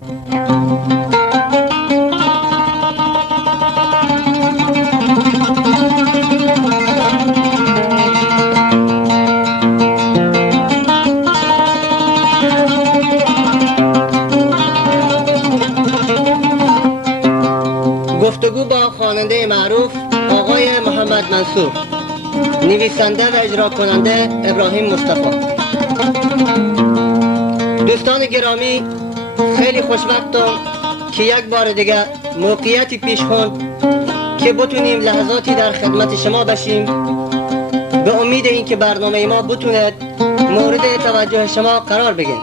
گفتگو با خواننده معروف آقای محمد منصور، نویسنده و اجرا کننده ابراهیم مصطفی. دوستان گرامی، خیلی خوشوقتم که یک بار دیگه موقعیتی پیش خوند که بتونیم لحظاتی در خدمت شما باشیم، به امید اینکه برنامه ما بتونه مورد توجه شما قرار بگیره.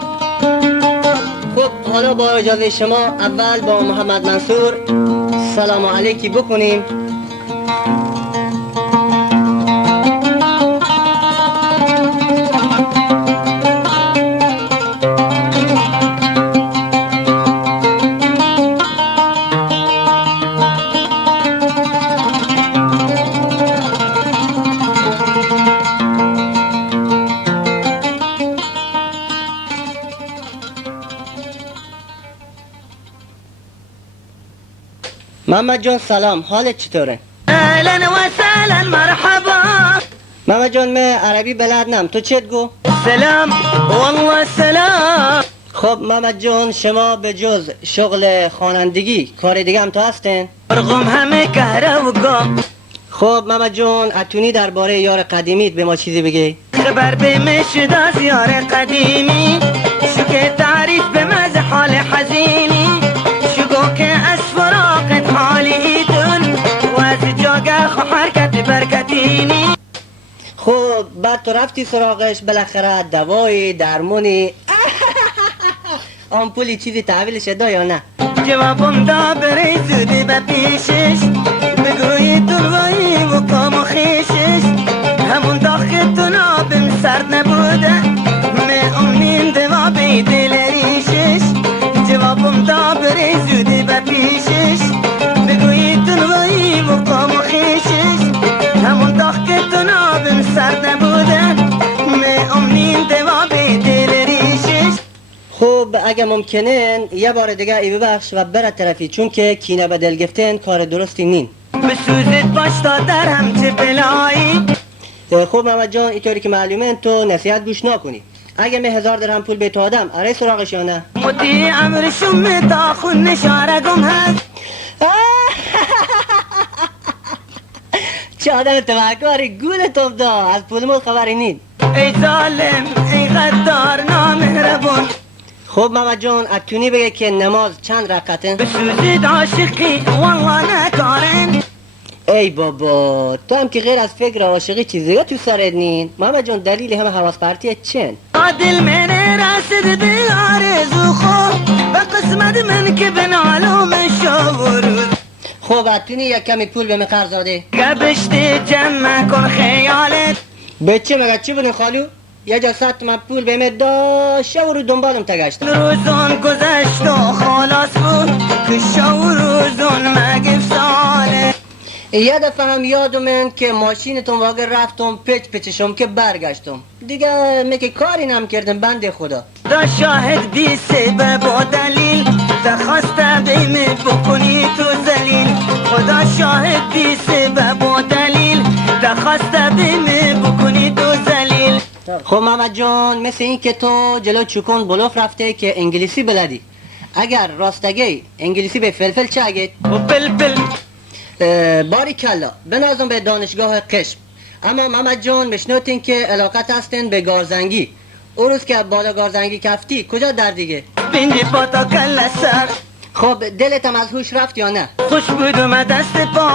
خب حالا با اجازه شما اول با محمد منصور سلام علیکی بکنیم. محمد جان سلام، حالت چطوره؟ اهلا وسهلا مرحبا. محمد جان من عربی بلدنم، تو چت گو؟ سلام والله سلام. خب محمد جان شما به جز شغل خوانندگی کار دیگه هم تو هستین؟ رغم همه کهره و گم. خب محمد جان اتونی درباره یار قدیمیت به ما چیزی بگی؟ خبر به مشد از یار قدیمی، شو که تعریف به مزه حال حزینی، شو که از فراقت حالی دون و از جاگه خو حرکت برکتینی. خب بعد تو رفتی سراغش، بالاخره دوایی درمونی آمپولی چیزی تحویلش دا یا نه؟ جوابم دا بری زودی به پیشش، بگویی دلوایی و کام و خیشش، همون داخل تو نابم سرد نبوده، می امین دوا بی دل ریشش. جوابم دا بری زودی به پیشش، بگویی دلوایی و کام و خیشش، همون داخل تو نابم سرد نبوده، می امین دوا بی دل ریشش. خب اگه ممکنه یه بار دیگه ای ببخش و بره طرفی، چون که کینه به دل گرفتن کار درستی نین. بسوزت باش تا در همچه بلایی. خب محمد جان اینطوری که معلومه تو نصیحت گوش نکنی. اگه من 1000 درهم پول به تو آدم اره سراغش یا نه؟ مطیع امر شم تا خون نشارگم هست. چه آدم تبهکاری گولت افدا، از پول مول خبری نید. ای ظالم ای غدار نامهربون. خب محمد جان اتونی بگه که نماز چند رکعته؟ بسوزید عاشقی والله نکارن. ای بابا تو هم که غیر از فکر عاشقی چیزی تو سرت نین. محمد جان دلیل همه حواس پرتیه چن؟ عادل من راسد به آرزو خو و قسمت من که بنالو من شاورود. خب اتونی یک کمی پول به من قرض داده؟ گبشتی جمع کن خیالت. به چه مگه چی بودن خالو؟ یه جا 100 تومن پول به من دا شو رو دنبالم تگشتم. روزون گذشت و خلاص بود که شو روزون مگه ساله. یه دفعه هم یادم که ماشینتون واقع رفتم پچشم که برگشتم دیگه مگه کاری نم کردم بنده خدا. دا شاهد بی سبب و دلیل دخواست بیمه بکنی تو زلیل. خدا شاهد بی سبب و دلیل دخواست بیمه بکنی تو زلیل. خب محمد جان مثل این که تو جلو چوکون بلوف رفته که انگلیسی بلدی. اگر راستگی انگلیسی به فلفل چه اگه؟ و فلفل. باری کلا بنازم به دانشگاه قشم. اما محمد جان مشنوتین که علاقت هستن به گارزنگی. اون روز که بالا گارزنگی کفتی کجا در دیگه؟ بینی پاتا کل سر. خب دلتم از هوش رفت یا نه؟ خوش بودم دست پا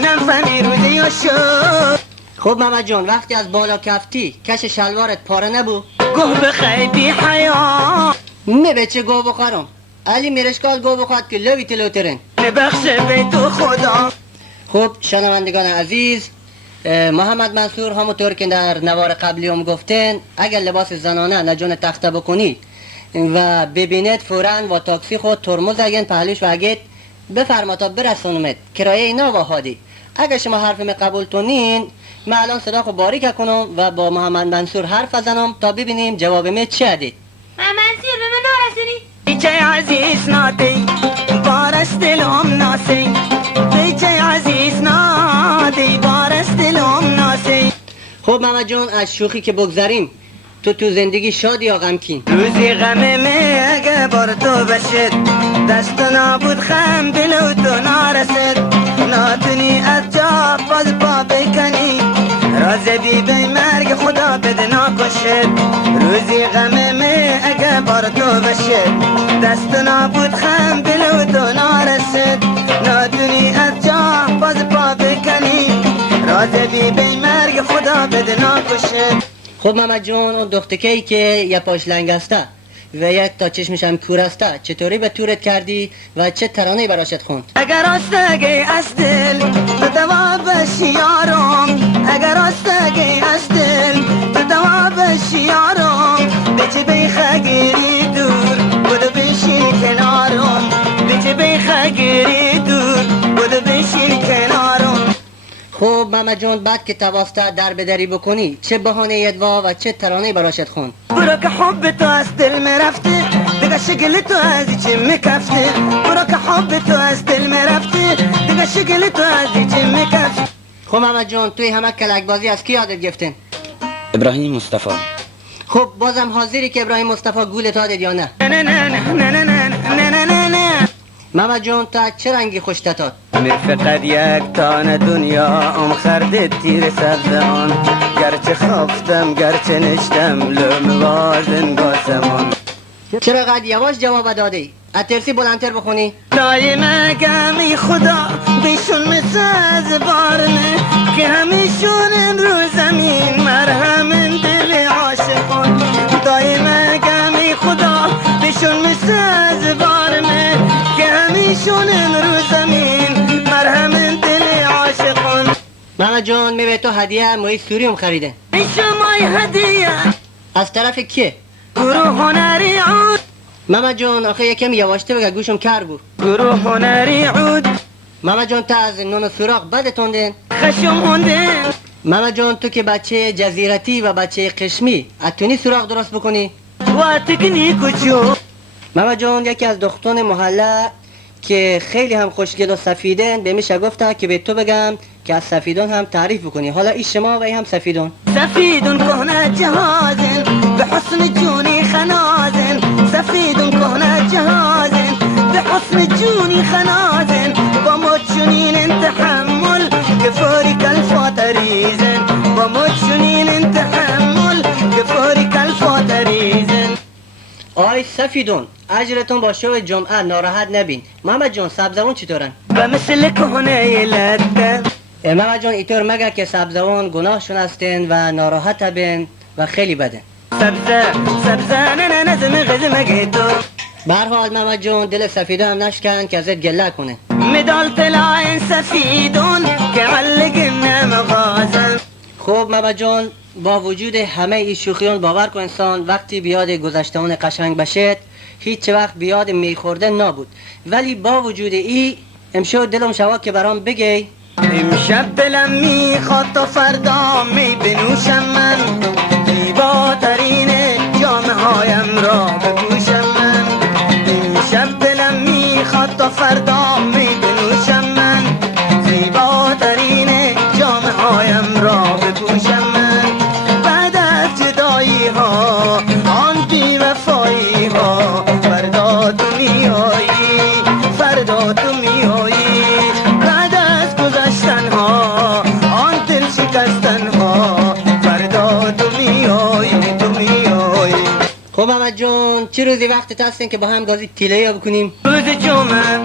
نفهمی روزی یا شد. خب محمد جان وقتی از بالا کفتی کش شلوارت پاره نبود؟ گوه بخی بی حیا. نه به چه گو بخورم؟ علی میرشکال گو بخواد که لوی تلوترن. نبخشه به تو خدا. خب شنوندگان عزیز، محمد منصور همونطور که در نوار قبلی هم گفتن اگر لباس زنانه نجون تخته بکنید و ببینید فوراً و تاکسی خود ترمز اگن پهلوش و اگید بفرما تا برسونمت کرایه اینا و هادی. اگر شما حرفم قبول تونین من الان صدا خو باریک کنم و با محمد منصور حرف بزنم تا ببینیم جواب می چه دید. منصور به من نرسونی؟ چه عزیز نادی بارش دلم ناسی بیچه عزیز نادی بارش دلم ناسی. خب محمد جان از شوخی که بگذاریم، تو زندگی شادی یا غمگین؟ روزی غممه اگه بار تو بشد دست نابود خم دلو تو نارسد ناتونی از جا باز پا بکنی رازدی به مرگ خدا بده ناکشد. روزی غممه اگه بار تو بشد دست نابود خم دلو تو نارسد ناتونی از جا باز پا بکنی رازدی به مرگ خدا بده ناکشد. خب محمد جان اون دختکی که یه پاش لنگ استه و یک تا چشمش هم کور استه چطوری به تورت کردی و چه ترانه‌ای براشت خوند؟ اگر آستگی از دل تو دوا بشی یارم اگر آستگی از دل تو دوا بشی یارم بچه بیخگیری دور بودو بشین کنارم بچه بیخگیری دور بودو بشین کنارم. خب محمد جان بعد که تواسته در بدری بکنی چه بهانه ادوا و چه ترانه‌ای براشت خوند؟ برو که حب تو از دل مرفته دیگه شگل تو از چه مکفته برو که حب تو از دل مرفته دیگه شگل تو از چه مکفته. خب محمد جان توی همه کلک بازی از کی یادت گرفتن؟ ابراهیم مصطفی. خب بازم حاضری که ابراهیم مصطفی گول تادت یا نه؟ نه نه نه نه نه نه نه نه نه نه. محمد جان تا چه رنگی خوشت داد؟ می فقط یک تانه دنیا خرده تیر سبزان گرچه خفتم گرچه نشتم لوم وازن گاسمان. چرا قد یواش جواب دادی؟ اترسی بلندتر بخونی؟ دایم گمی خدا بیشون مثل از بارنه که همیشون رو زمین مرهم دل عاشقان دایم گمی خدا بیشون مثل از بارنه که همیشون رو زمین مرهم دل عاشقان. محمد جان می به تو هدیه مای سوریوم خریده. این شمای هدیه از طرف کیه؟ گروه هنری عود محمد جان آخه یکم یواشته بگه گوشم کر بود. گروه هنری عود محمد جان تا از نون و سوراخ بده تندن. خشم هنده محمد جان تو که بچه جزیرتی و بچه قشمی اتونی سوراخ درست بکنی؟ و تکنی کچو. محمد جان یکی از دختان محله که خیلی هم خوشگل و سفیدن به میشه گفتن که به تو بگم که از سفیدان هم تعریف بکنی. حالا این شما و این هم سفیدان. سفیدون کهنه جهازن به حسن جونی خنازن سفیدون کهنه جهازن به حسن جونی خنازن با ما چنین تحمل کفاری کالفاتریزن با ما چنین تحمل کفاری کالفاتریزن. آی سفیدون اجرتون با شو جمعه ناراحت نبین. محمد جان سبزوان چطورن؟ و مثل کهنه لده محمد جان اینطور مگه که سبزوان گناهشون هستن و ناراحت بین و خیلی بدن. سبزه نه نه نه زمه غزمه تو به هر حال محمد جان دل سفیده هم نشکن که ازت گله کنه. مدال طلع سفیدون که علق نمغازن. خب محمد جان با وجود همه این شوخیان باور کن انسان وقتی بیاد گذشتهان قشنگ بشه هیچ وقت بیاد میخوردن نبود، ولی با وجود ای امشب دلم شوا که برام بگی. امشب دلم میخواد تا فردا می بنوشم من زیباترین جامه هایم را بپوشم من امشب دلم میخواد تا فردا می بنوشم من زیباترین جامه هایم را بپوشم من بعد از جدایی ها آن بی وفایی ها فردا تو میایی فردا تو میایی بعد از گذشتن ها آن دل شکستن ها فردا تو میایی تو میایی. خب محمد جان چه روزی وقت هستن که با هم گازی تیله بکنیم؟ روز جمعه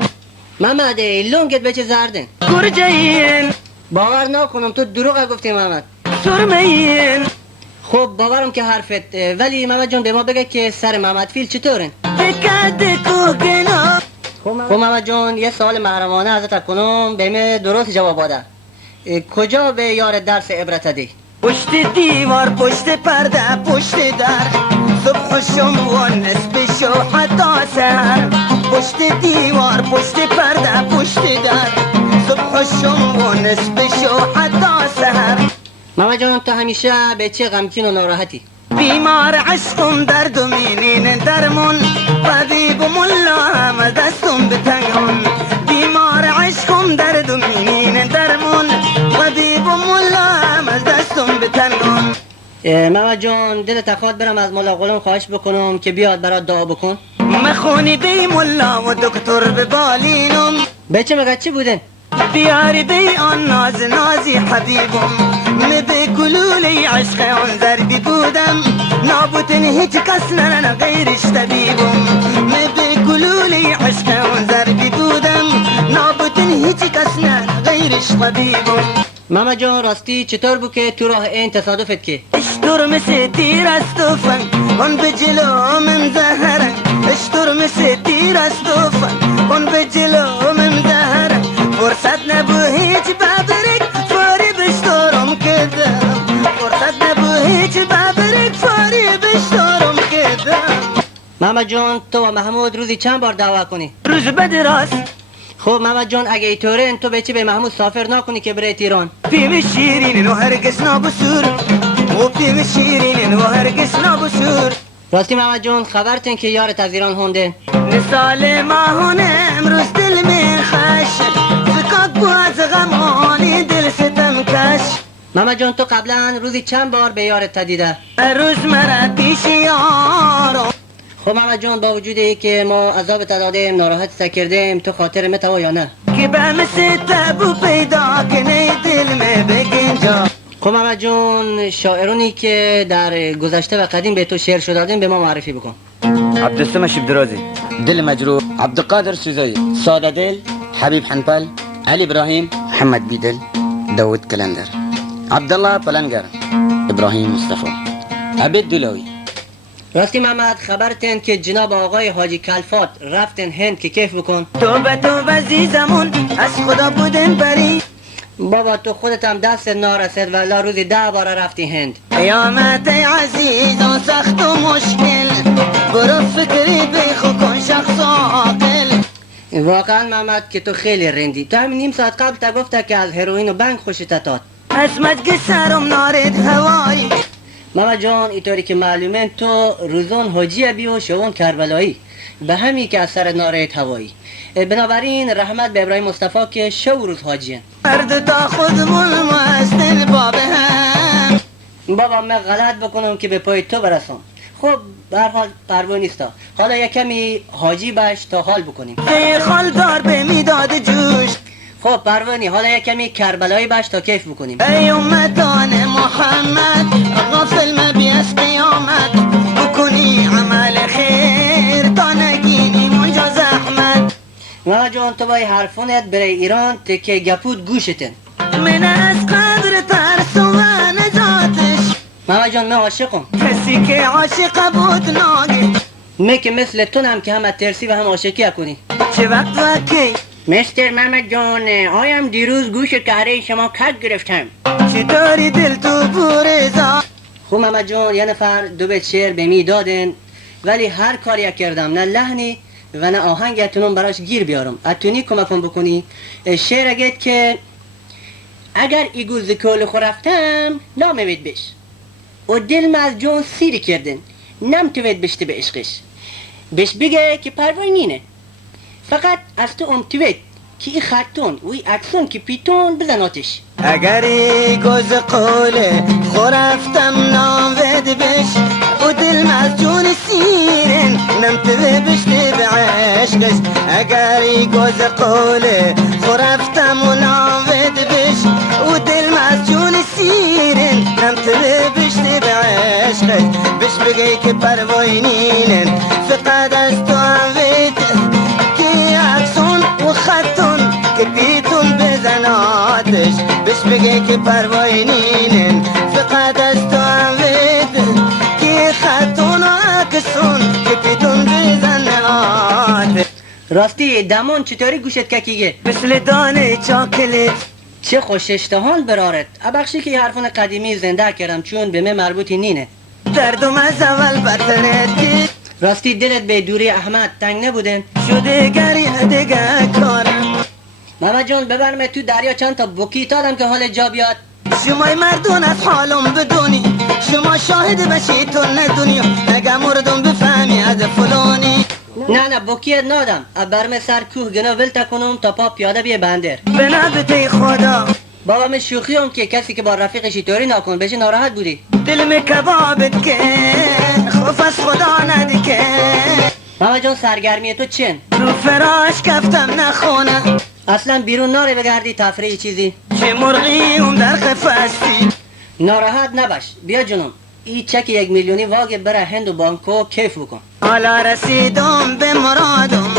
محمد لونگت به چه زردن؟ گرجین باور نکنم تو دروغ گفتی محمد. سرمین خب باورم که حرفت، ولی محمد جان به ما بگه که سر محمد فیل چطورن؟ دکت کوگنا. خب محمد جان یه سوال محرمانه ازت کنم به من درست جواب بده. کجا به یار درس عبرت دی؟ پشت دیوار پشت پرده پشت در صبح و شم و نصف شو حتی سر پشت دیوار پشت پرده پشت در صبح و شم و نصف شو حتی سر. محمد جان تو همیشه به چه غمگین و ناراحتی؟ بیمار عشقم درد و مینین درمون طبیب و ملا محمد جان دلت تخواد برم از مولا غلام خواهش بکنم که بیاد برات دعا بکن. مخونی بی ملا و دکتر به بالینم به چه مگه چی بودن؟ بیاری بی آن ناز نازی حبیبم می به کلولی عشق آن ضربی بودم نابوتن هیچ کس نه غیرش طبیبم می به کلولی عشق آن ضربی بودم نابوتن هیچ کس نه غیرش طبیبم محمد جان راستی چطور بود که تو راه این تصادفت که؟ اشتر مثل تیر است و فن اون به جلو من زهره اشتر مثل تیر است و فن اون به جلو من زهره فرصت نبو هیچ ببرک فاری بشتارم کدم فرصت نبو هیچ ببرک فاری بشتارم کدم محمد جان تو و محمود روزی چند بار دعوا کنی؟ روز بد راست خب محمد جان اگه اینطوره تو به چی به محمود سافر نکنی که بره ایران؟ پیم شیرین و هرگز نابسور و پیم شیرین و هرگز نابسور راستی محمد جان خبرتن که یارت از ایران هونده؟ مثال ماهونه امروز دل من خش فکاک بو از غمانی دل ستم کش محمد جان تو قبلا روزی چند بار به یارت دیده؟ روز مرا پیش یارم خب محمد جان با وجودی که ما عذاب دادیم ناراحت کردیم تو خاطر متوا یا نه؟ که به مثل تبو پیدا کنه دل می بگنجا خب محمد جان شاعرونی که در گذشته و قدیم به تو شعر شده دادن به ما معرفی بکن. عبدالسلام شبدرازی، دل مجروح، عبدالقادر سوزایی، ساده دل، حبیب حنپل، علی ابراهیم، محمد بیدل، داود کلندر، عبدالله پلنگر، ابراهیم مصطفی، عبد دلوی. راستی محمد خبرتن که جناب آقای حاجی کلفات رفتن هند که کیف بکن؟ تو عزیزمون از خدا بودن بری بابا تو خودت هم دست نارسید ولی روزی 10 بار رفتی هند. قیامت عزیز و سخت و مشکل برو فکری بیخو کن شخص و عاقل واقعا محمد که تو خیلی رندی. تو همین نیم ساعت قبل تا گفته که از هروئین و بنگ خوشت داد. از مجگ سرم نارد هوایی محمد جان اینطوری که معلومه تو روزان حاجی بی و شوان کربلایی به همی که از سر نارد هوایی. بنابراین رحمت به ابراهیم مصطفی که شو روز حاجی هن. مرد تا خود ملم است باب هم بابا من غلط بکنم که به پای تو برسم. خب به هر حال پروا نیستا. حالا یک کمی حاجی باش تا حال بکنیم. خال دار به میداد جوش خب پروانی حالا یک کمی کربلایی باش تا کیف بکنیم. ای امتان محمد غافل مبی از قیامت بکنی عمل خیر تا نگینی منجا زحمت ما جان تو بای حرفونت بره ایران تکه گپود گوشتن. من از قدر ترس و نجاتش محمد جان من عاشقم. کسی که عاشق بود ناگه می که مثل تونم که هم ترسی و هم عاشقی کنی. چه وقت و کی مستر محمد جان آیم دیروز گوش کهره شما کج گرفتم. چی داری دل تو بورزا خب محمد جان یه نفر 2 بیت شعر به می دادن ولی هر کاری کردم نه لحنی و نه آهنگتونم براش گیر بیارم. اتونی کمکم بکنی. شعر اگه که اگر ایگو زکول خورفتم ناموید بش و دل از جان سیری کردن نمتوید بشته به عشقش بش بگه که پروای نینه فقط از تو امتوید که ای خطون و ای اکسون که پیتون بزناتش. اگر ای گوز قوله خورفتم ناموید بش و دل از جون سیرن نمتوید بشته به عشقش اگر ای گوز قوله خورفتم و ناموید بش و دل از جون سیرن نمتوید بشته به عشقش بش بگی که پروای نینن فقط از تو اموید که اکسون و خطون که پیتون بزناتش بش بگی که پروای نینن فقط از تو اموید که خطون و اکسون که پیتون بزناتش. راستی دمان چطوری گوشت ککیگه؟ مثل دانه چاکلت چه خوش اشتهان برارت. ابخشی که یه حرفون قدیمی زنده کردم چون به من مربوطی نینه. دردم از اول بطرت راستی دلت به دوری احمد تنگ نبوده؟ شده گریه دیگه کارم محمد جان ببرمه تو دریا چند تا بوکی دادم که حال جا بیاد. شمای مردون از حالم بدونی شما شاهد بشی تو ندونی اگه مردم بفهمی از فلانی نه بوکیت نادم. برمه سر کوه گنا ولتا کنم تا پا پیاده بیه بندر. به نبته خدا بابا من شوخی هم که کسی که با رفیقش طوری نکن بشه ناراحت بودی. دل می کبابت که خوف از خدا ندیکه. بابا جان سرگرمی تو چین؟ رو فراش کفتم نخونه. اصلا بیرون ناره بگردی تفریحی چیزی. چه مرغی اون در قفستی. ناراحت نباش بیا جنوم. این چک 1 میلیونی واگه بره هند و بانکوک کیف بکن. حالا رسیدم به مرادم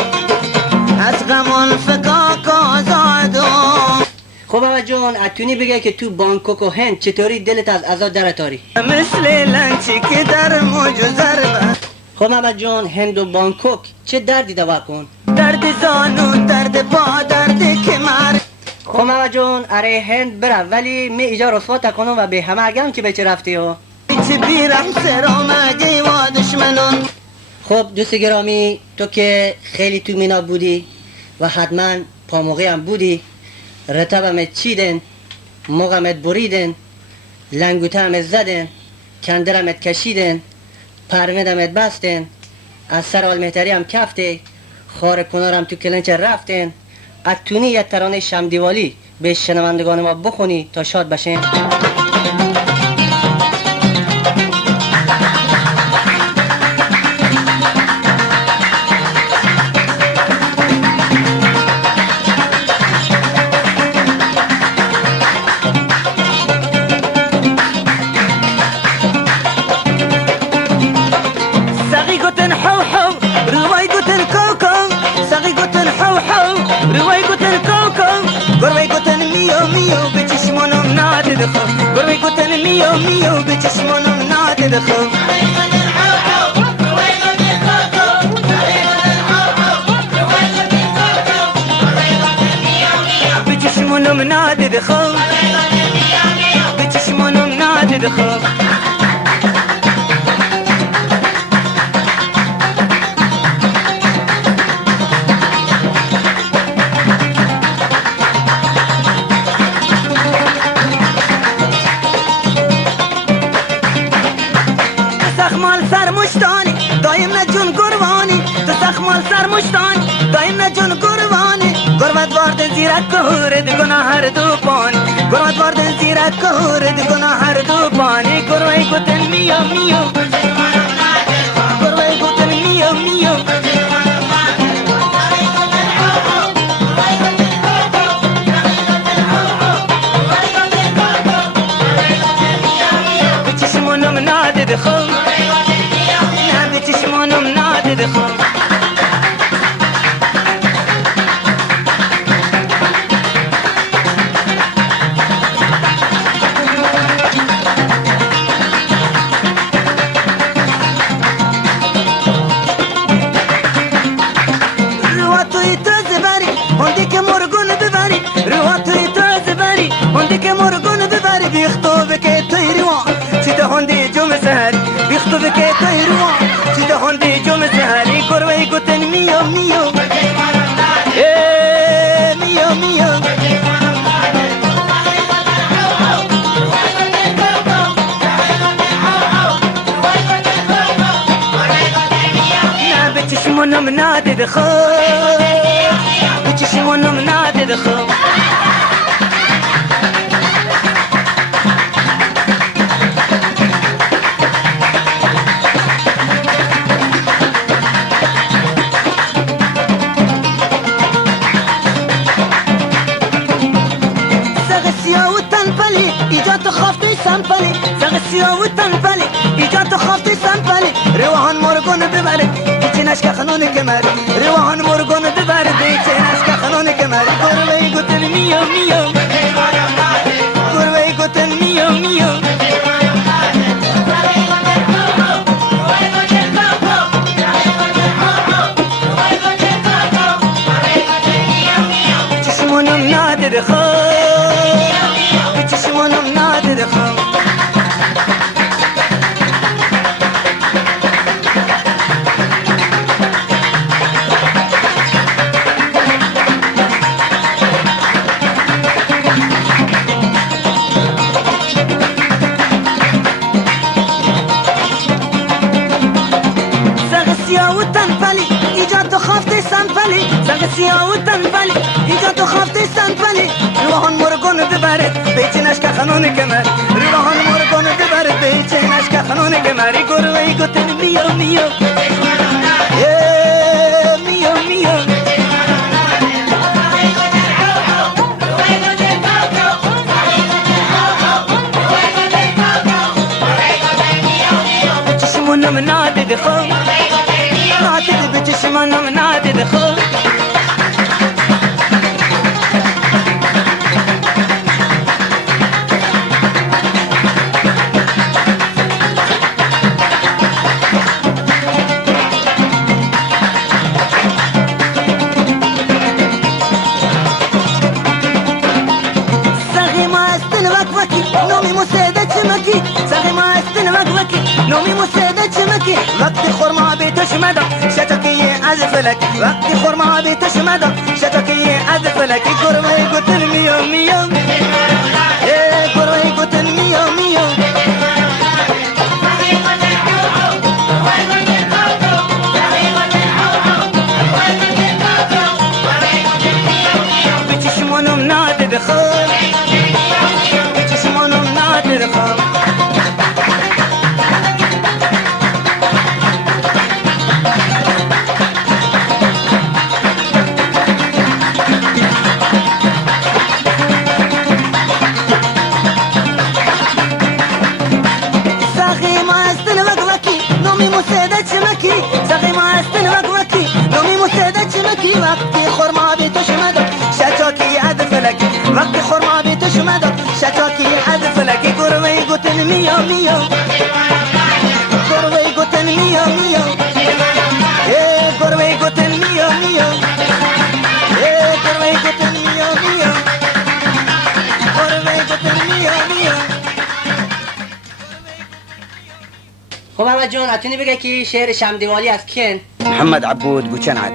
از غم الفکاک آزادم. خب بابا جان اتونی بگه که تو بانکوک و هند چطوری دلت از عزا درتاری؟ مثل لنچی که در موج و ضربه. خب بابا جان هند و بانکوک چه دردی دوا کن؟ درد زانو، درد پا، درد کمر. خب بابا جان اره هند برم ولی می ایجا رسوا تکنم و به همه اگم که به چه رفتی ها؟ چه بیرم سرام اگه و دشمنان. خب دوست گرامی تو که خیلی تو مینا بودی و حتما پاموقی هم بودی، رتبمت چیدن، مغمت بریدن، لنگوتمت زدن، کندرمت کشیدن، پروندمت بستن، از سر آلمهتری هم کفته، خار کنارم تو کلنچ رفتن. اتونی یه ترانه شمدیوالی به شنوندگان ما بخونی تا شاد بشین. گروی گوتن میو میو به چشمانم نادد خو. به چشمانم نادد خو. به چشمانم نادد خو. دایم نجون قربانی تو سخمال سرمشتان دایم نجون قربانی گرمت وارد زیرک کهورد گناه هر دو پانی گرمت وارد زیرک کهورد گناه هر دو پانی گروی گوتن میو میو گروی گوتن میو میو به چشمونم نادد خو چشمانم نادد خو. روح توی تازه بری هندی که مرگون ببری روح توی تازه بری هندی که مرگون ببری بیختو بکه توی روح چیده هندی جمع سهری بیختو بکه توی روح چیده هندی جمع سهری گروی گوتن میو میو میو میو نه به چشمونم نادد خو. به چشمونم نادد خو. ایجاد خافتی سمپلی زغ سیاه و تنپلی ایجاد خافتی سمپلی روحان مرگون ببره بیچه نشک خنون کمر روحان مرگون ببره بیچه نشک خنون کمر گروی گوتن میو میو گروی گوتن میو میو چشمونم نادر خو. چشمونم نادد خو. زغ سیاه و تنپلی ایجاد خافت سنپلی زغ سیاه و تنپلی ایجاد خافت سنپلی روحان مرگون دبرد بیچنش که خانون کمر روحان مرگان دبرد بیچنش که خانون کمری گروهی گتن میو میو میو میو بچشمونم نادد خو نادد بچشمونم نادد خو نومی مسیده چمکی وقتی خورما بیتش مدا شتاکی از فلک وقتی خورما بیتش مدا شتاکی از فلک گروهی گتن میو میو گروهی گتن میو میو بچشمونم نادد خور بچشمونم نادد خور وقتی خورما بیتش مدا شتاکی از فلک وقتی خورما بیتش مدا شتاکی از فلک گروهی گتن میو میو گروهی گتن میو میو گروهی گتن میو میو گروهی گتن میو میو گروهی گتن میو میو خب محمد جان اتونی بگه که شعر شمدیوالی از کن؟ محمد عبود بوچنعد.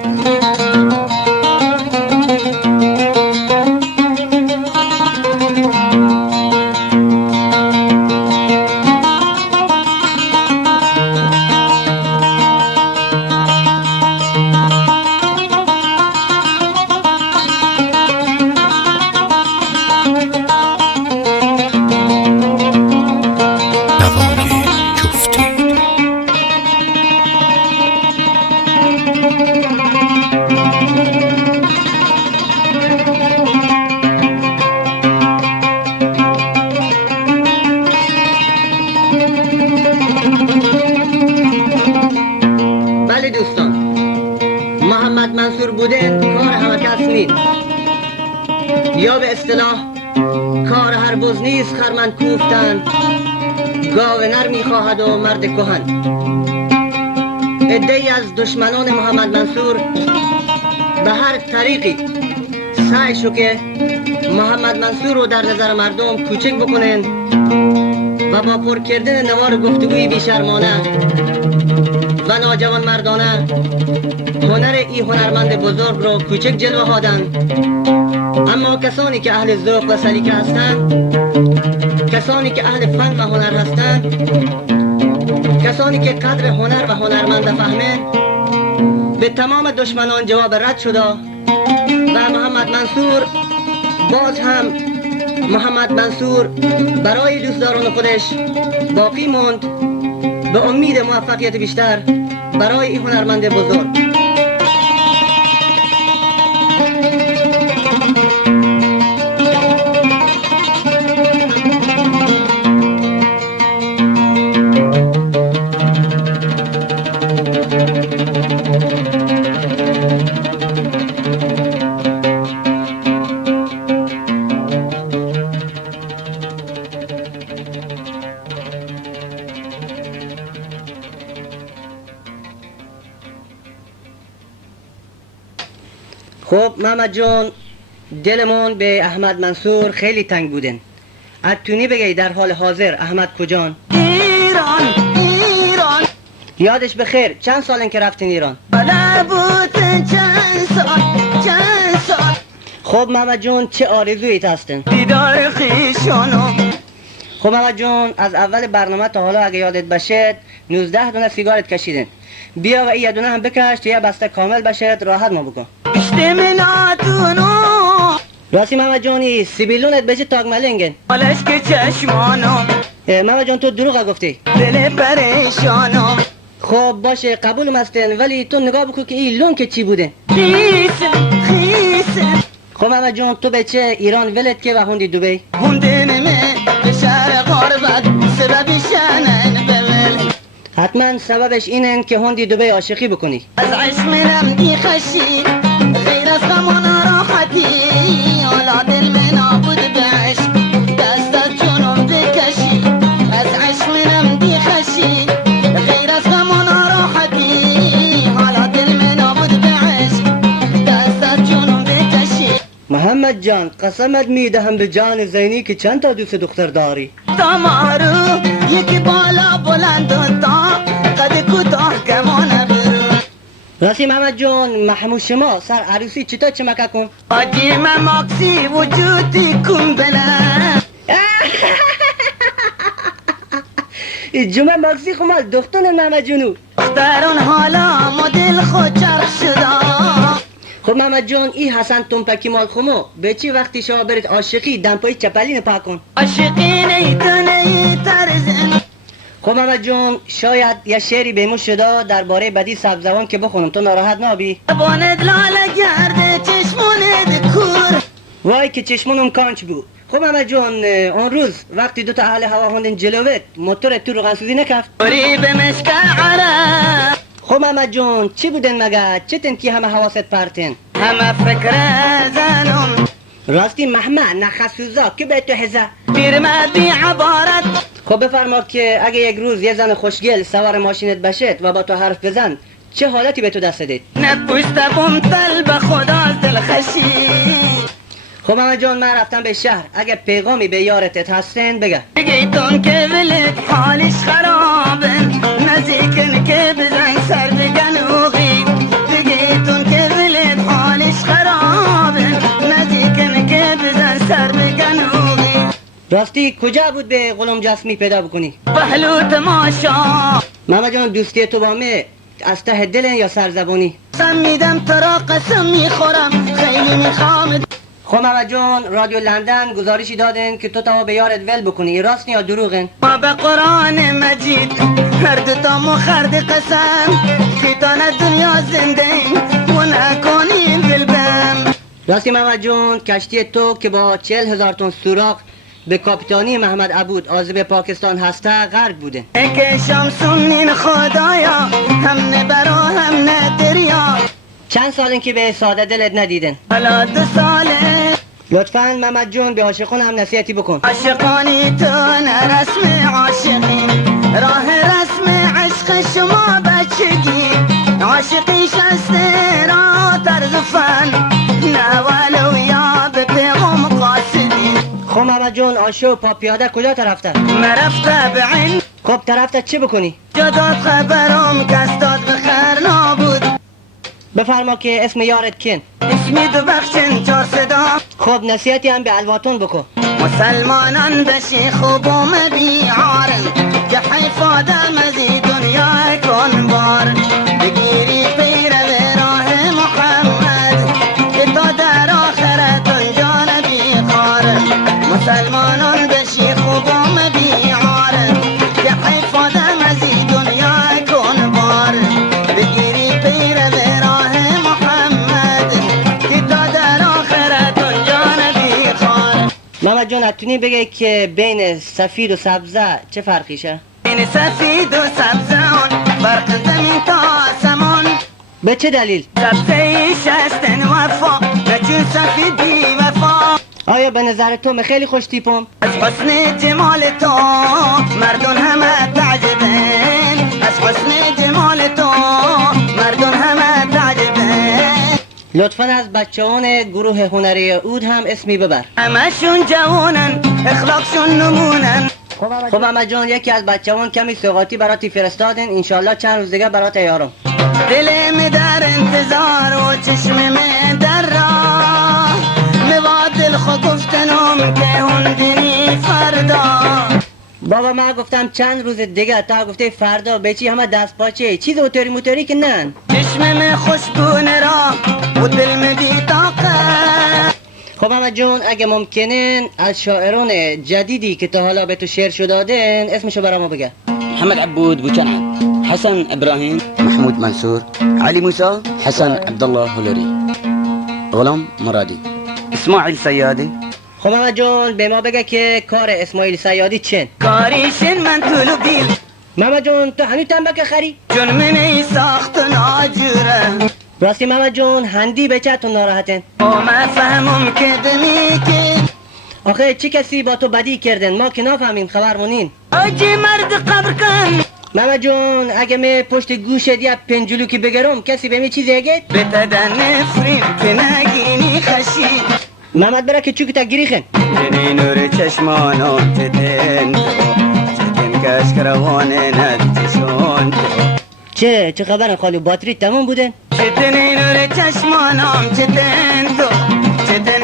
یا به اصطلاح کار هر بز نیست خرمن کوفتن گاو نر میخواهد و مرد کهن. عده‌ای از دشمنان محمد منصور به هر طریقی سعی شو که محمد منصور رو در نظر مردم کوچک بکنن و با پر کردن نوار گفتگوی بیشرمانه و ناجوان مردانه هنر ای هنرمند بزرگ رو کوچک جلوه هادن. اما کسانی که اهل ذوق و سلیقه هستند، کسانی که اهل فن و هنر هستند، کسانی که قدر هنر و هنرمند فهمند، به تمام دشمنان جواب رد شده و محمد منصور باز هم محمد منصور برای دوستداران خودش باقی ماند به امید موفقیت بیشتر برای این هنرمند بزرگ. خب محمد جان دلمون به احمد منصور خیلی تنگ بودن. اتونی بگی در حال حاضر احمد کجان؟ ایران یادش بخیر چند سالن که رفتین ایران؟ بله بود چند سال. خب محمد جان چه آرزویت هستن؟ دیدار خیشانو. خب محمد جان از اول برنامه تا حالا اگه یادت باشه 19 دونه سیگارت کشیدن. بیا و یه دونه هم بکش تا یه بسته کامل بشه راحت ما بکن. راستی محمد جانی سیبیلونت بچه تاگ ملنگن. حالش که چشمانم محمد جان تو دروغ گفتی. دل پریشانم خب باشه قبولم هستن ولی تو نگاه بکن که این لون که چی بوده. خیسم خیسم خب محمد جان تو بچه ایران ولد که و هوندی دبی. هندنمه به شهر غربت سبب شنن بول حتما سببش اینن که هوندی دبی عاشقی بکنی. از عشق دی خشی غیر از غم و ناراحتی حالا دل من نابود به عشق دست از جنون بکشی از عشق دی خشی غیر از غم و ناراحتی حالا دل من نابود به عشق دست از جنون بکشی محمد جان قسمت میدهم به جان زینی که چند تا دوست دختر داری. دامارو یکی بالا بلند و تا قد کوتاه کمان برو راستی محمد جان محمود شما سر عروسی چطور چمکه کن. قدیم ماکسی وجودی کن بلند جمعه ماکسی خمال دختون محمد جانو. دختران حالا مدل خود چرخ شده خب محمد جان ای حسن تنپکی مال خمو به چی وقتی شما برید عاشقی دمپایی چپلین پا کن. عاشقی نیتونه ترزن خب محمد جان شاید یه شعری بهمون شده درباره بدی سبزوان که بخونم تو ناراحت نابی. باند لاله گرده چشمونت کور وای که چشمونم کانچ بود. خب محمد جان اون روز وقتی دوتا اهل هوا هوندن جلوت موتور تو روغنسوزی نکفت. بری به مشک عرب خب محمد جان چی بودن مگه چتن که همه حواست پرتن. همه فکر زنم راستی محمد نخسوزا که به تو هزه. پیرمردی عبارت خب بفرما که اگه یک روز یه زن خوشگل سوار ماشینت بشد و با تو حرف بزن چه حالتی به تو دست دید؟ نپوشت بوم تل به خدا دل خشی خب محمد جان من رفتم به شهر اگه پیغامی به یارتت هستن بگه. بگیتون که ولد حالش خرابه نزیکن که بزن سر بگنوغی بگیتون که ولد حالش خرابه نزیکن که بزن سر بگنوغی راستی کجا بود به غلام جسمی پیدا بکنی؟ پهلو تماشا محمد جان دوستی تو با مه از ته دلن یا سرزبانی؟ قسم میدم تو را قسم میخورم خیلی میخوام. خب محمد جان رادیو لندن گزارشی دادن که تو تا به یارت ول بکنی راست یا دروغن؟ ما به قرآن مجید هر دوتا مخرد قسم خیتان دنیا زنده و نکنیم بالبم. راستی محمد جان کشتی تو که با 40,000 تن سوراخ به کاپیتانی محمد عبود عازب پاکستان هسته غرق بوده. که شمسونین خدایا هم نه برا هم نه دریا چند سالن که به ساده دلت ندیدن؟ حالا 2 ساله لطفاً محمد جان به عاشقان هم نصیحتی بکن. عاشقانی تو نه رسم عاشقین راه رسم عشق شما بچگی عاشقی شسته را طرز فن نه ولو یا به پیغام قاصدی. خب محمد جان عاشق پا پیاده کجا طرفته؟ مرفته به عین خب طرفته چی بکنی؟ جداد خبرم کستاد به خیر نابود بفرما که اسم یارت کن. اسمی دو بخشن 4 صدا خب نصیحتی هم به الواتون بکن. مسلمانان بشی خوب و مبیعارن که حیفاده مزی دنیا کن بار بگیری پیر به راه محمد که تا در آخرت آنجا نبی خار. مسلمانان بشی خوب و مبیعارن که حیفاده مزی دنیا کن بار بگیری پیر به راه محمد که تا در آخرت آنجا نبی خار. محمد جان اتونی بگه که بین سفید و سبزه چه فرقیشه؟ بین سفید و سبزان فرق زمین تا آسمان به چه دلیل؟ سبزه شستن وفا نچون سفید بی وفا. آیا به نظر تو خیلی خوش تیپم؟ از حسن جمال تو مردم همه تعجبن از حسن جمال تو مردم همه تعجبن. لطفاً از بچه‌ان گروه هنری عود هم اسمی ببر. همشون جوانن اخلاقشون نمونن. خب محمد جان یکی از بچه‌ان کمی سوغاتی براتی فرستادن انشالله چند روز دیگه برات یارم. دلم در انتظار و چشمم در راه مواد دل خود گفتنم که هندینی فردا. بابا من گفتم چند روز دیگه تا گفته فردا به چی همه دست پاچه چیز اوتوری موتوری که نن. چشمم خوشبون را و دلم بی طاقت خب محمد جون اگه ممکنه از شاعران جدیدی که تا حالا به تو شعر شو دادن اسمشو برام بگه. محمد عبود بوچنعد، حسن ابراهيم، محمود منصور، علي موسى، حسن عبد الله هلوري، غلام مرادي، اسماعيل سيادي. خب محمد جون به ما بگه که کار اسماعیل صیادی چن؟ کاریشن من طولو بیل محمد جون تو هنوز تنبک خری؟ جون منی ساخت ناجوره راستی محمد جون هندی به چتون ناراحتن؟ و ما فهمم که دمی که آخه چه کسی با تو بدی کردن ما که نفهمیم خبرمونین. آجی مرد قبر کن محمد جون اگه می پشت گوشت یا پنجلو که بگرم کسی به می چیزی اگه؟ بتدن نفرین که نگینی خشی محمد برا که چوک تا گریخن. جنی نور چشمانم چتن کش کروانه ندیشون چه خبرن خالو باتری تمام بودن؟ چتنی نور چشمانم چتن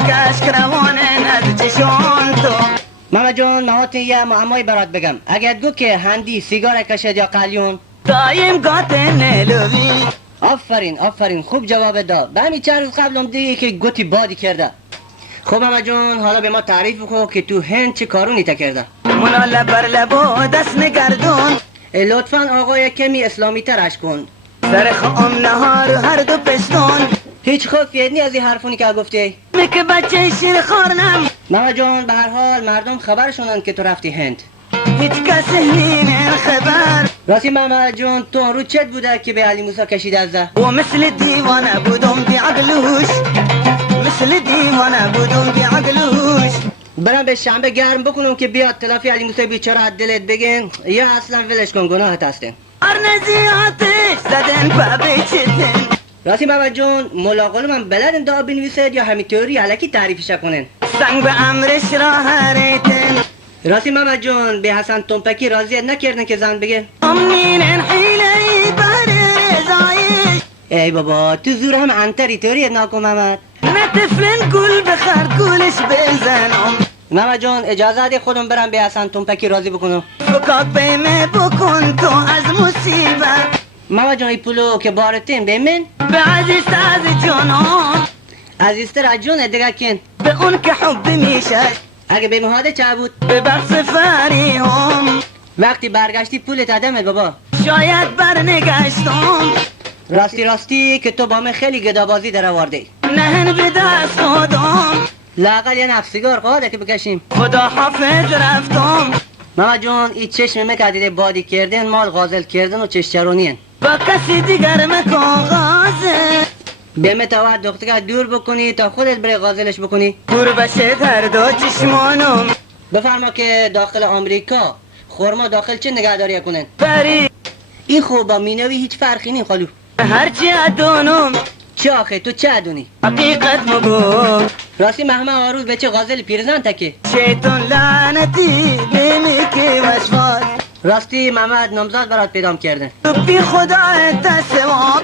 کش کروانه ندیشون تو محمد جون مهات یه معمایی برات بگم اگه گو که هندی سیگار کشد یا قلیون دایم گاتن نلوی آفرین خوب جواب داد. به همین چند روز قبلم دیگه که گوتی بادی کرده. خب محمد جون حالا به ما تعریف کن که تو هند چه کارونی تا کرده؟ منا لبر لبو دست نگردون لطفا آقای کمی اسلامی ترش کن. سر خام نهار هر دو پستون هیچ خوفیت نی از این حرفونی که گفتی؟ میگه بچه شیر خورنم محمد جون به هر حال مردم خبرشونن که تو رفتی هند. هیچ کسی نین خبر راستی محمد جون تو رو چت بوده که به علی موسی کشید از ده؟ و مثل دیوانه بودم بی عقلوش مثل دیوانه بودم بی عقلوش برم به شنبه گرم بکنم که بیاد تلافی علی موسی بیچاره از دلت بگن یا اصلا ولش کن گناهت هستن. ارنزی آتش زدن بابی چتن راستی محمد جون ملاقال من بلدن دا بنویسد یا همین تئوری علکی تعریفش کنن؟ سنگ به امرش را هریتن راستی محمد جون به حسن تنپکی راضیت نکردن که زن بگه؟ امین حیله بر رضایش ای بابا تو زور هم انتری تئوری ناکن محمد. نه طفلن گل بخر گلش بزنم محمد جون اجازه ده خودم برم به حسن تنپکی راضی بکنم. فکاک بیمه بکن تو از مصیبت محمد جون ای پولو که بارتین به من به عزیز از جانان عزیزتر از جون دیگه کن. به اون که حب میشه اگه به مهاده چه بود؟ به بخص فری هم وقتی برگشتی پولت عدمه بابا. شاید برنگشتم راستی که تو با من خیلی گدابازی در آورده. نهن به دست خودم لاقل یه نفس سیگار قاعده که بکشیم. خدا حافظ رفتم محمد جون این چشم مکدیده بادی کردن مال غازل کردن و چشچرونین. با کسی دیگر مکن غازه به متواد دختگاه دور بکنی تا خودت بری غازلش بکنی. دور بشه در دو چشمانم بفرما که داخل آمریکا خورما داخل چه نگهداری کنن؟ فری این خوب با مینوی هیچ فرقی نیم خالو. هرچی ادونم چه آخه تو چه ادونی؟ حقیقت مگو راستی محمد آروز به چه غازل پیرزن تکه؟ شیطان لعنتی نمیگه وشواز راستی محمد نامزاد برات پیدام کردن. تو بی خدا تصواب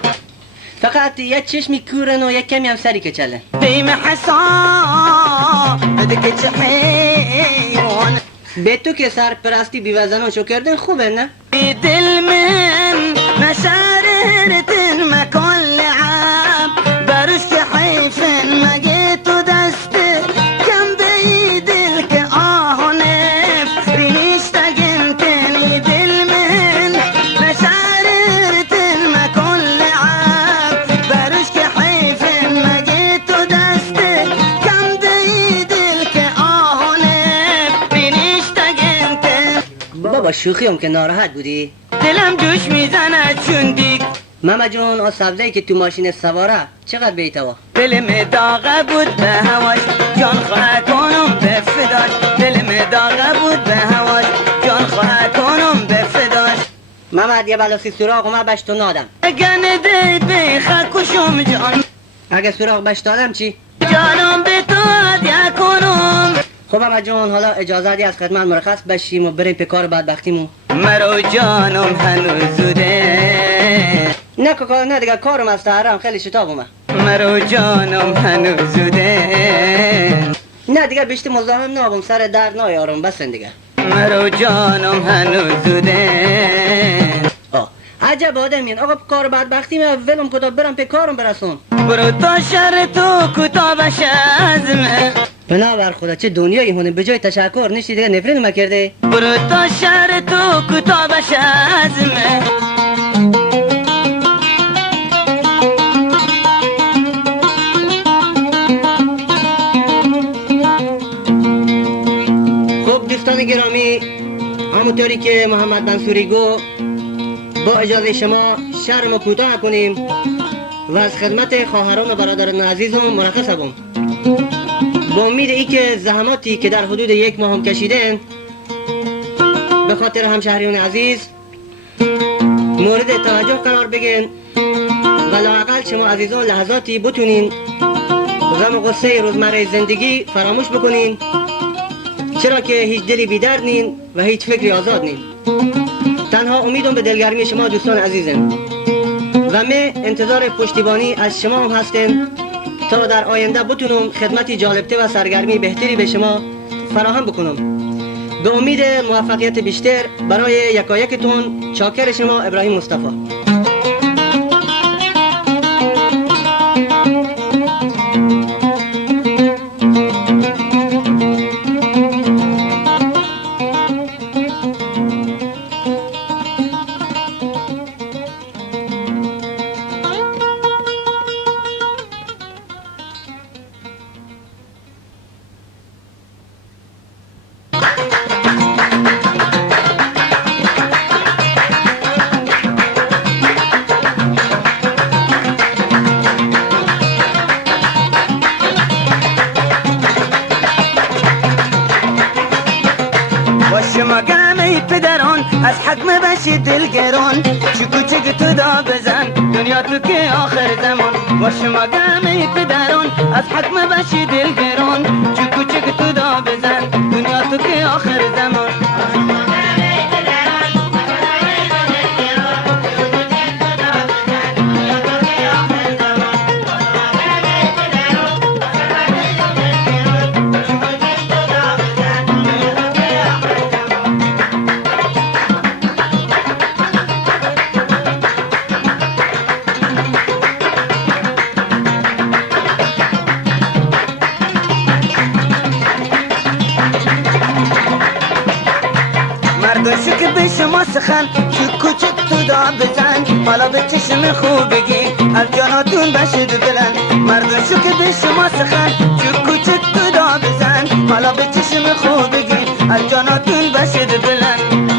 فقط یک چشمی کورن و یک کمی هم سری که چلن. بیم حسان بده که حیوان به تو که سرپرستی بیوزناشو کردن خوبه نه؟ بی دل من مشاررتن مکن لعب برش که حیفن مگه تو دسته کم بی دل که آهنف رینیشتگن تنی دل من مشاررتن مکن لعب برش که حیفن مگه تو دسته کم بی دل که آهنف رینیشتگن تن بابا شوخی هم که ناراحت بودی؟ دلم جوش میزنه چون دیگ محمد جون آن سبزه‌ای که تو ماشین سواره چقدر بیتوا؟ دلم داغه بود به هواش جان خواه کنم به فداش دلم داغه بود به هواش جان خواه کنم به فداش محمد یه بلاسی سراغ اومد بش تو نادم. اگه نده بیخه کشم جان اگه سراغ بش دادم چی؟ جانم به تو هدیه کنم خب محمد جون حالا اجازه دی از خدمت مرخص بشیم و بریم به کار بدبختیمون. مرو جانم هنوز زوده نه کار نه دیگه کارم از تهران خیلی شتاب اومد. مرو جانم هنوز زوده نه دیگه بیشتر مزاحم نابم سر درد نیارم بسن دیگه. مرو جانم هنوز زوده عجب آدمین آقا کار بدبختی من ولم کدا برم به کارم برسون. برو تا شهر تو کتابش ازمه بنابر خدا چه دنیایی هونه به جای تشکر نشی دیگه نفرین ما کرده. برو تا شهر تو کتابش ازمه خب دوستان گرامی همونطوری که محمد منصوری گو با اجازه شما شهر ما کوتاه کنیم و از خدمت خواهران و برادران عزیزم مرخص شوم با امید ای که زحماتی که در حدود 1 ماه هم کشیدن به خاطر همشهریان عزیز مورد توجه قرار بگیرن و لااقل شما عزیزان لحظاتی بتونین غم و غصه روزمره زندگی فراموش بکنین، چرا که هیچ دلی بی‌درد نین و هیچ فکری آزاد نین. تنها امیدم به دلگرمی شما دوستان عزیزم و من انتظار پشتیبانی از شما هم هستم تا در آینده بتونم خدمتی جالبته و سرگرمی بهتری به شما فراهم بکنم. به امید موفقیت بیشتر برای یکایکتون چاکر شما ابراهیم مصطفی. شما گمه پدران از حکم بشی دلگران چکو چک تو دا بزن دنیا تو که آخر زمان و شما گمه پدران از حکم بشی دلگران چکو چک تو دا بزن دنیا تو که آخر زمان مرداشو که به شما سخن چک کوچک تو دا بزن حالا به چشم خوبگی از جاناتون بشید بلند مرداشو که به شما سخن چک کوچک تو دا بزن حالا به چشم خوبگی از جاناتون بشید بلند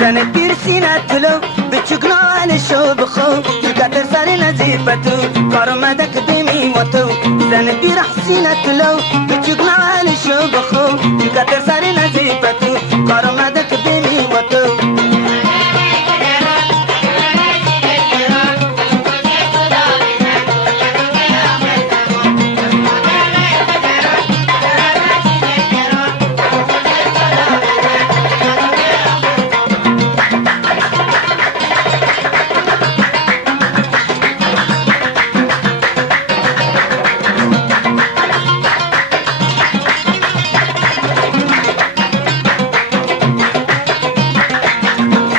زن پیر سینه تلو به چکنا علشو بخو چکتر سر نزیبتو کار مدک بیمی و تو زن پیر سینه تلو به چکنا علشو بخو چکتر سر نزیبتو کار مدک بیمی و تو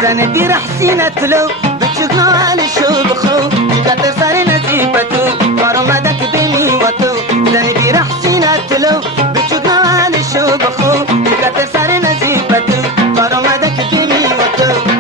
زن دیر حسینه تلو بچگنا علشو بخو چکتر سر نزیبتو کار مدک بیمی و تو زن دیر حسینه تلو بچگنا علشو بخو چکتر سر نزیبتو کار مدک بیمی و تو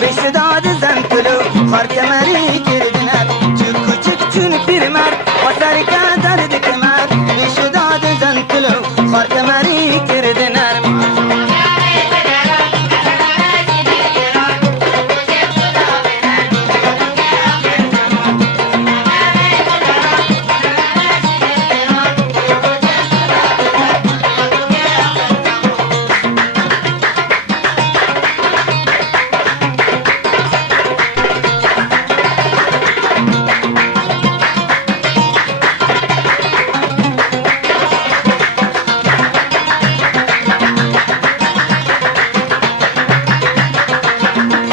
بشداد زن تلو خار کمری کردنر چک کوچک چون پیرمرد و سر درد کمر بشداد زن تلو خار کمری کردنر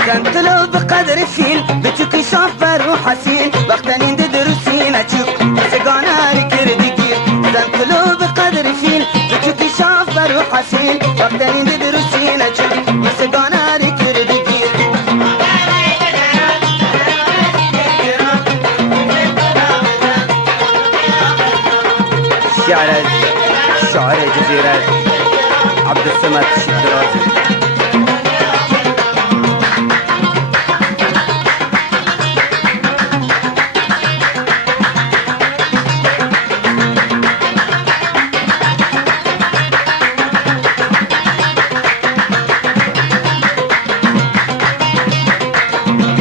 زنتلو بقدر فيل بتشوكي شافر وحسين وقتنين دروسين اشوف سقانا ركردكير زنتلو بقدر فيل بتشوكي شافر وحسين وقتنين دروسين اشوف سقانا ركردكير شعر جزيرة عبد الصمد الشدرازي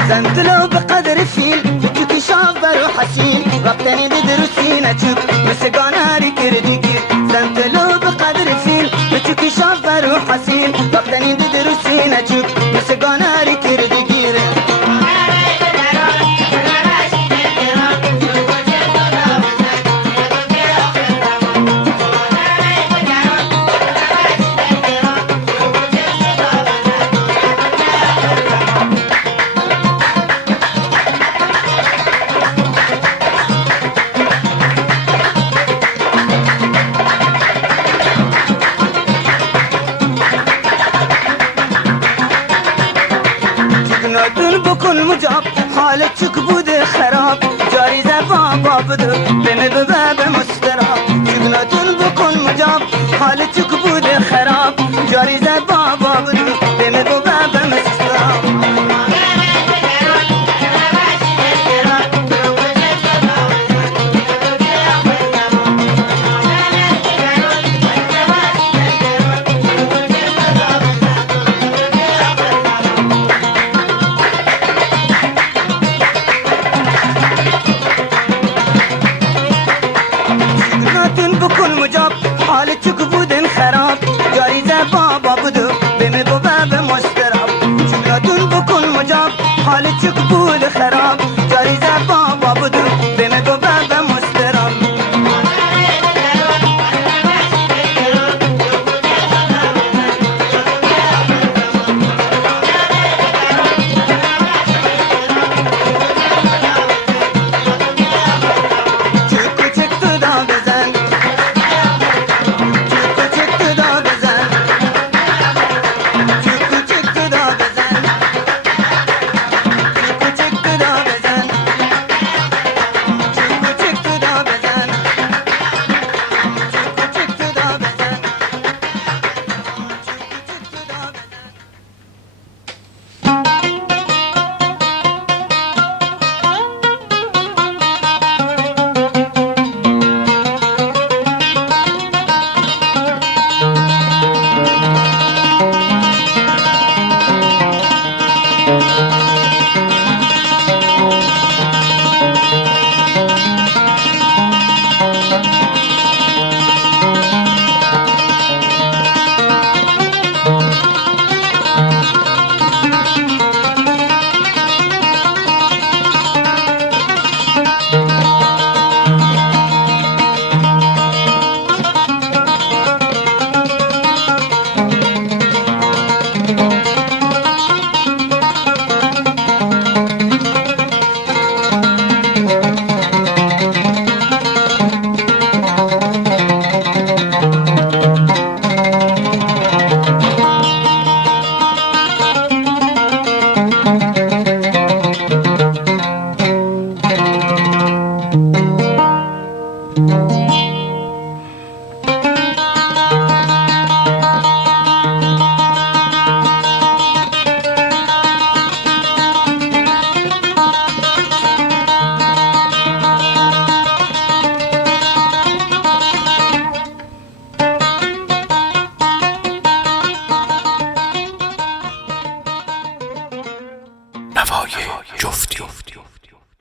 زنتلو بقدر فيل بتشوكي شافر وحسين ربطني دروسين اشوف مسقانا ركردكير زنتلو بقدر فيل بتشوكي شافر وحسين ربطني دروسين اشوف مسقانا ركردكير ناتون بکن مجاب حالت چک بوده خراب جاری زبابا بدو بمه بباب مستراب ناتون بکن مجاب حالت چک بوده خراب جاری زبابا بدو بمه بباب مستراب بكل مجاب حالة بودن خراب جاري بابا بدو بمي بباب مستراب شكراتون بكل مجاب حالة بود خراب جاري بابا بدو بمي بباب مستراب هوای جفتی